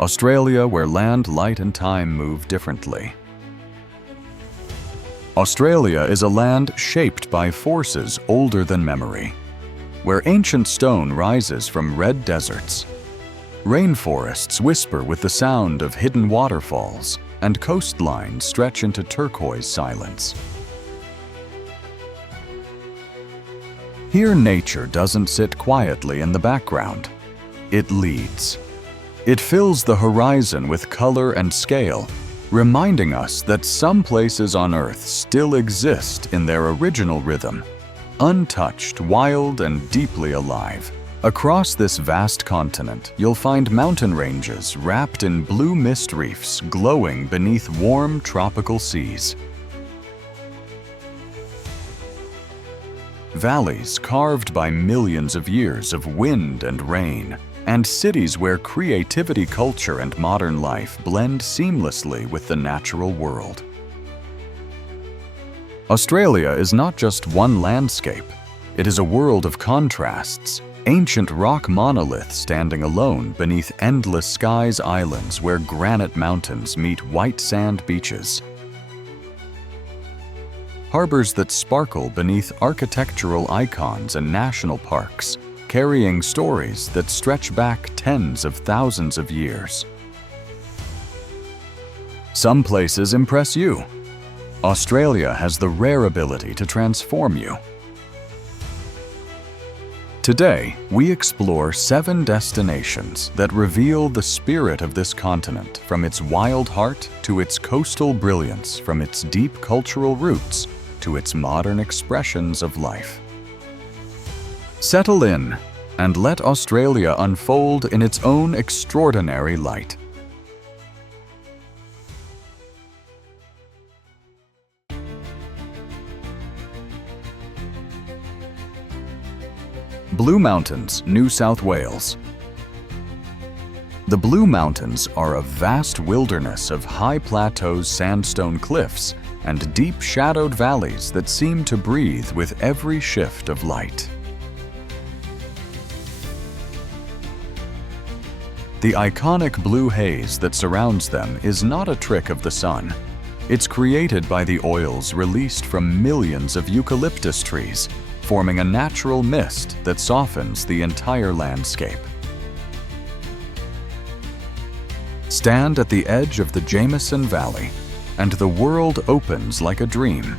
Australia, where land, light, and time move differently. Australia is a land shaped by forces older than memory, where ancient stone rises from red deserts. Rainforests whisper with the sound of hidden waterfalls, and coastlines stretch into turquoise silence. Here, nature doesn't sit quietly in the background. It leads. It fills the horizon with color and scale, reminding us that some places on Earth still exist in their original rhythm, untouched, wild, and deeply alive. Across this vast continent, you'll find mountain ranges wrapped in blue mist reefs glowing beneath warm tropical seas. Valleys carved by millions of years of wind and rain, and cities where creativity, culture, and modern life blend seamlessly with the natural world. Australia is not just one landscape. It is a world of contrasts, ancient rock monoliths standing alone beneath endless skies islands where granite mountains meet white sand beaches. Harbors that sparkle beneath architectural icons and national parks, carrying stories that stretch back tens of thousands of years. Some places impress you. Australia has the rare ability to transform you. Today, we explore 7 destinations that reveal the spirit of this continent, from its wild heart to its coastal brilliance, from its deep cultural roots to its modern expressions of life. Settle in and let Australia unfold in its own extraordinary light. Blue Mountains, New South Wales. The Blue Mountains are a vast wilderness of high plateaus, sandstone cliffs, and deep shadowed valleys that seem to breathe with every shift of light. The iconic blue haze that surrounds them is not a trick of the sun. It's created by the oils released from millions of eucalyptus trees, forming a natural mist that softens the entire landscape. Stand at the edge of the Jameson Valley, and the world opens like a dream.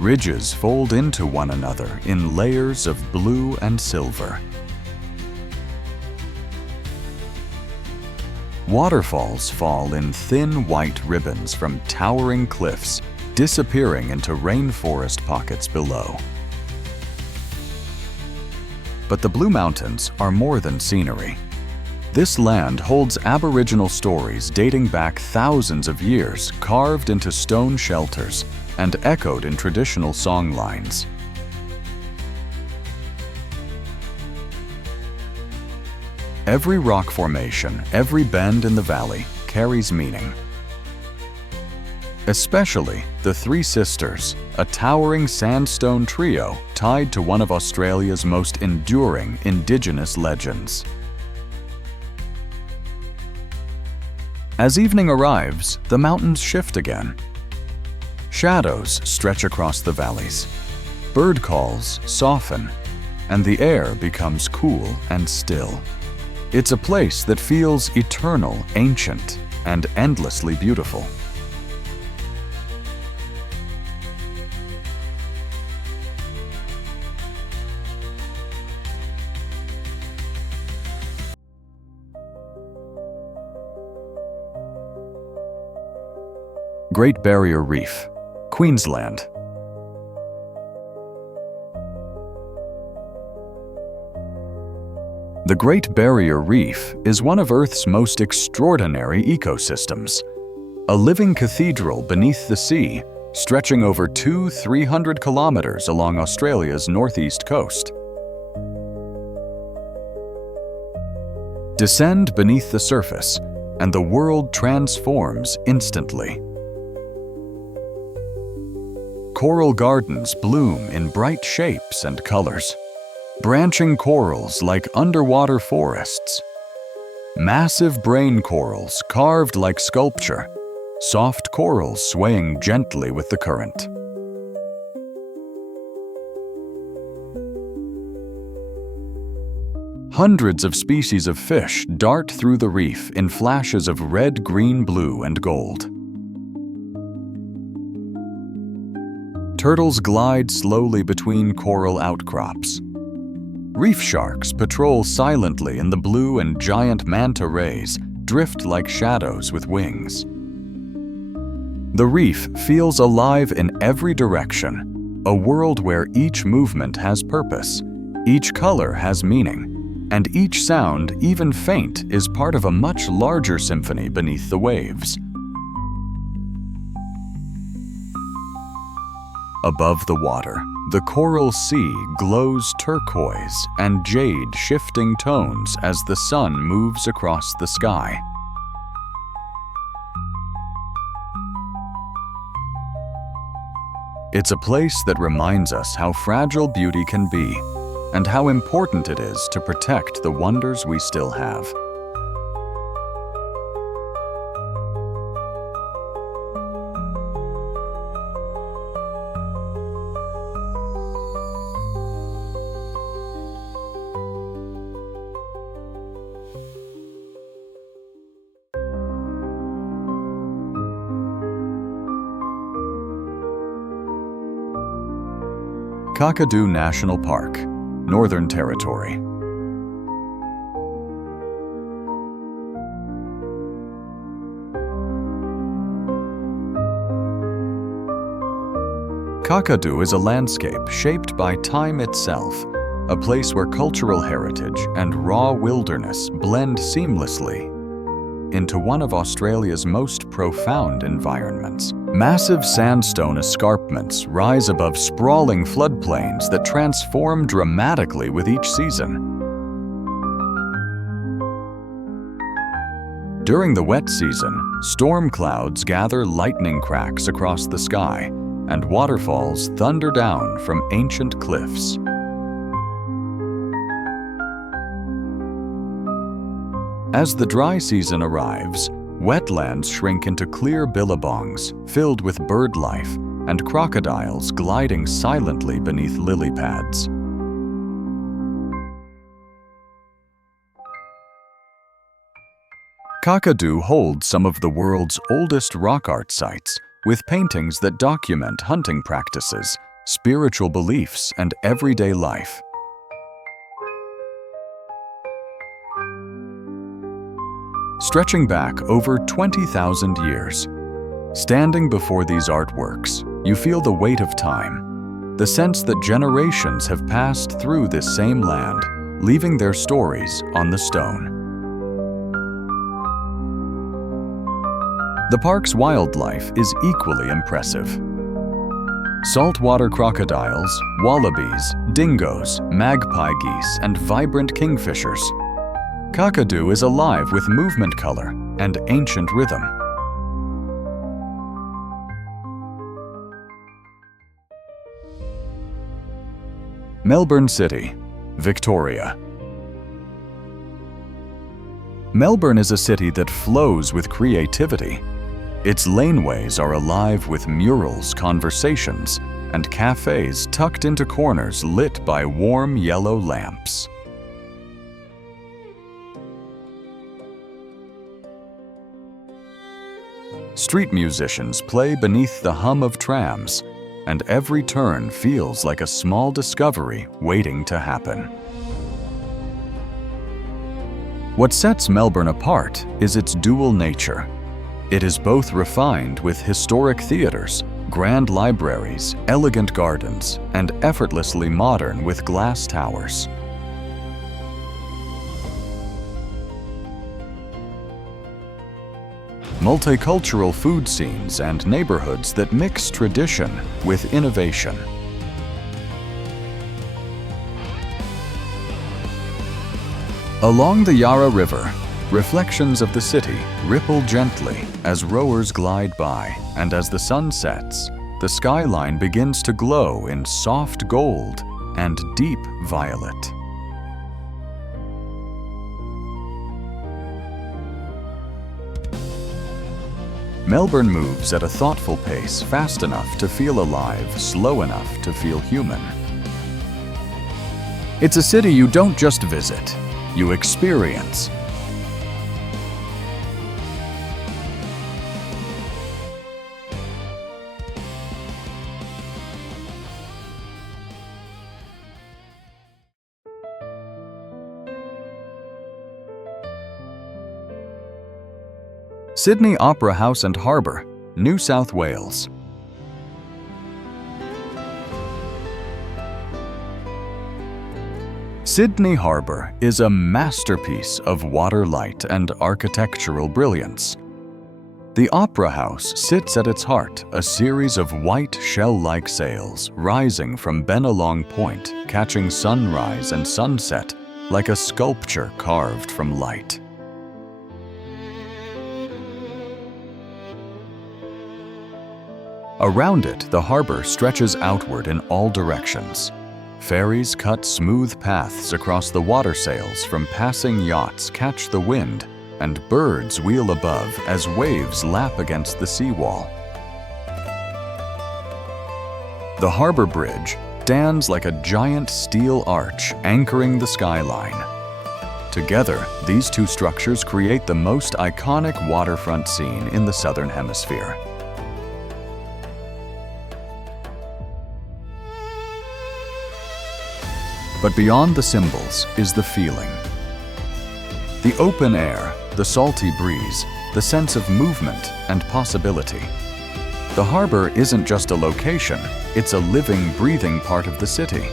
Ridges fold into one another in layers of blue and silver. Waterfalls fall in thin white ribbons from towering cliffs, disappearing into rainforest pockets below. But the Blue Mountains are more than scenery. This land holds Aboriginal stories dating back thousands of years, carved into stone shelters and echoed in traditional songlines. Every rock formation, every bend in the valley carries meaning. Especially the Three Sisters, a towering sandstone trio tied to one of Australia's most enduring Indigenous legends. As evening arrives, the mountains shift again. Shadows stretch across the valleys. Bird calls soften, and the air becomes cool and still. It's a place that feels eternal, ancient, and endlessly beautiful. Great Barrier Reef, Queensland. The Great Barrier Reef is one of Earth's most extraordinary ecosystems. A living cathedral beneath the sea, stretching over 300 kilometers along Australia's northeast coast. Descend beneath the surface, and the world transforms instantly. Coral gardens bloom in bright shapes and colors, branching corals like underwater forests. Massive brain corals carved like sculpture, soft corals swaying gently with the current. Hundreds of species of fish dart through the reef in flashes of red, green, blue, and gold. Turtles glide slowly between coral outcrops. Reef sharks patrol silently in the blue, and giant manta rays drift like shadows with wings. The reef feels alive in every direction, a world where each movement has purpose, each color has meaning, and each sound, even faint, is part of a much larger symphony beneath the waves. Above the water, the coral sea glows turquoise and jade, shifting tones as the sun moves across the sky. It's a place that reminds us how fragile beauty can be, and how important it is to protect the wonders we still have. Kakadu National Park, Northern Territory. Kakadu is a landscape shaped by time itself, a place where cultural heritage and raw wilderness blend seamlessly into one of Australia's most profound environments. Massive sandstone escarpments rise above sprawling floodplains that transform dramatically with each season. During the wet season, storm clouds gather lightning cracks across the sky, and waterfalls thunder down from ancient cliffs. As the dry season arrives, wetlands shrink into clear billabongs filled with bird life and crocodiles gliding silently beneath lily pads. Kakadu holds some of the world's oldest rock art sites, with paintings that document hunting practices, spiritual beliefs, and everyday life. Stretching back over 20,000 years, standing before these artworks, you feel the weight of time, the sense that generations have passed through this same land, leaving their stories on the stone. The park's wildlife is equally impressive. Saltwater crocodiles, wallabies, dingoes, magpie geese, and vibrant kingfishers. Kakadu is alive with movement, color, and ancient rhythm. Melbourne City, Victoria. Melbourne is a city that flows with creativity. Its laneways are alive with murals, conversations, and cafes tucked into corners lit by warm yellow lamps. Street musicians play beneath the hum of trams, and every turn feels like a small discovery waiting to happen. What sets Melbourne apart is its dual nature. It is both refined with historic theatres, grand libraries, elegant gardens, and effortlessly modern with glass towers. Multicultural food scenes and neighborhoods that mix tradition with innovation. Along the Yarra River, reflections of the city ripple gently as rowers glide by, and as the sun sets, the skyline begins to glow in soft gold and deep violet. Melbourne moves at a thoughtful pace, fast enough to feel alive, slow enough to feel human. It's a city you don't just visit, you experience. Sydney Opera House and Harbour, New South Wales. Sydney Harbour is a masterpiece of water light and architectural brilliance. The Opera House sits at its heart, a series of white shell-like sails rising from Bennelong Point, catching sunrise and sunset like a sculpture carved from light. Around it, the harbour stretches outward in all directions. Ferries cut smooth paths across the water sails from passing yachts catch the wind, and birds wheel above as waves lap against the seawall. The harbour bridge stands like a giant steel arch anchoring the skyline. Together, these two structures create the most iconic waterfront scene in the Southern Hemisphere. But beyond the symbols is the feeling. The open air, the salty breeze, the sense of movement and possibility. The harbour isn't just a location, it's a living, breathing part of the city.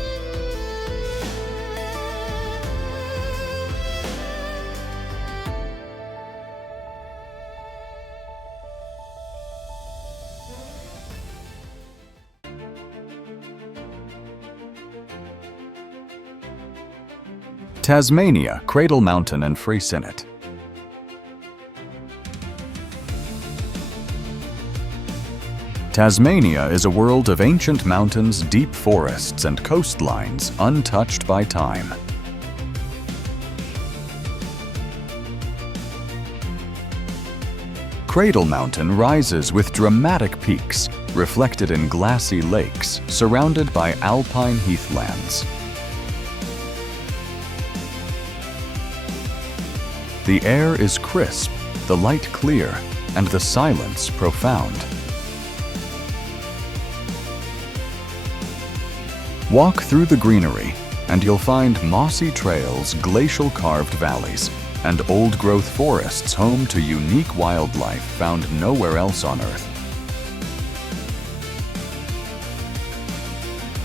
Tasmania, Cradle Mountain and Freycinet. Tasmania is a world of ancient mountains, deep forests, and coastlines untouched by time. Cradle Mountain rises with dramatic peaks, reflected in glassy lakes, surrounded by alpine heathlands. The air is crisp, the light clear, and the silence profound. Walk through the greenery, and you'll find mossy trails, glacial carved valleys, and old-growth forests home to unique wildlife found nowhere else on Earth.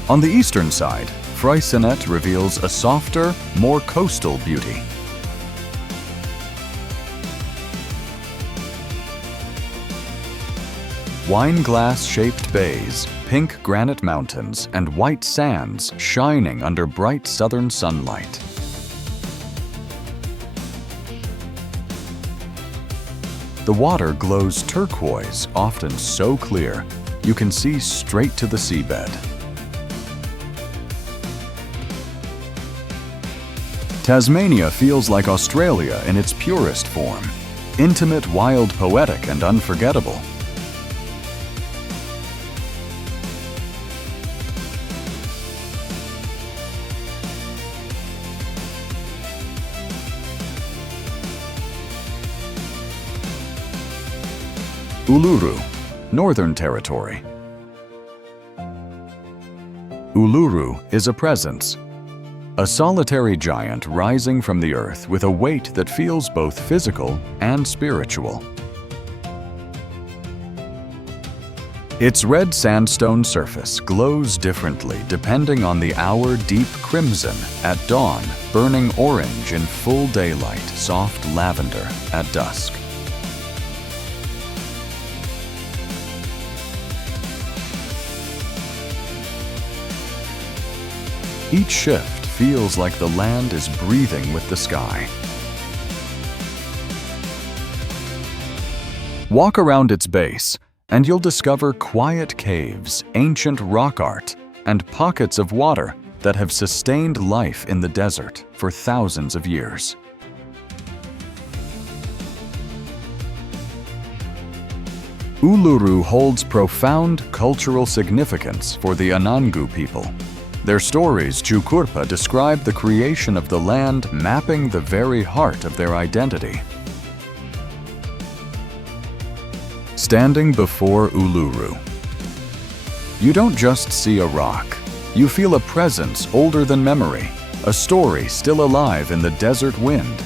On the eastern side, Freycinet reveals a softer, more coastal beauty. Wine-glass-shaped bays, pink granite mountains, and white sands shining under bright southern sunlight. The water glows turquoise, often so clear, you can see straight to the seabed. Tasmania feels like Australia in its purest form, intimate, wild, poetic, and unforgettable. Uluru, Northern Territory. Uluru is a presence, a solitary giant rising from the earth with a weight that feels both physical and spiritual. Its red sandstone surface glows differently depending on the hour, deep crimson at dawn, burning orange in full daylight, soft lavender at dusk. Each shift feels like the land is breathing with the sky. Walk around its base, and you'll discover quiet caves, ancient rock art, and pockets of water that have sustained life in the desert for thousands of years. Uluru holds profound cultural significance for the Anangu people. Their stories, Chukurpa, describe the creation of the land, mapping the very heart of their identity. Standing before Uluru. You don't just see a rock. You feel a presence older than memory, a story still alive in the desert wind.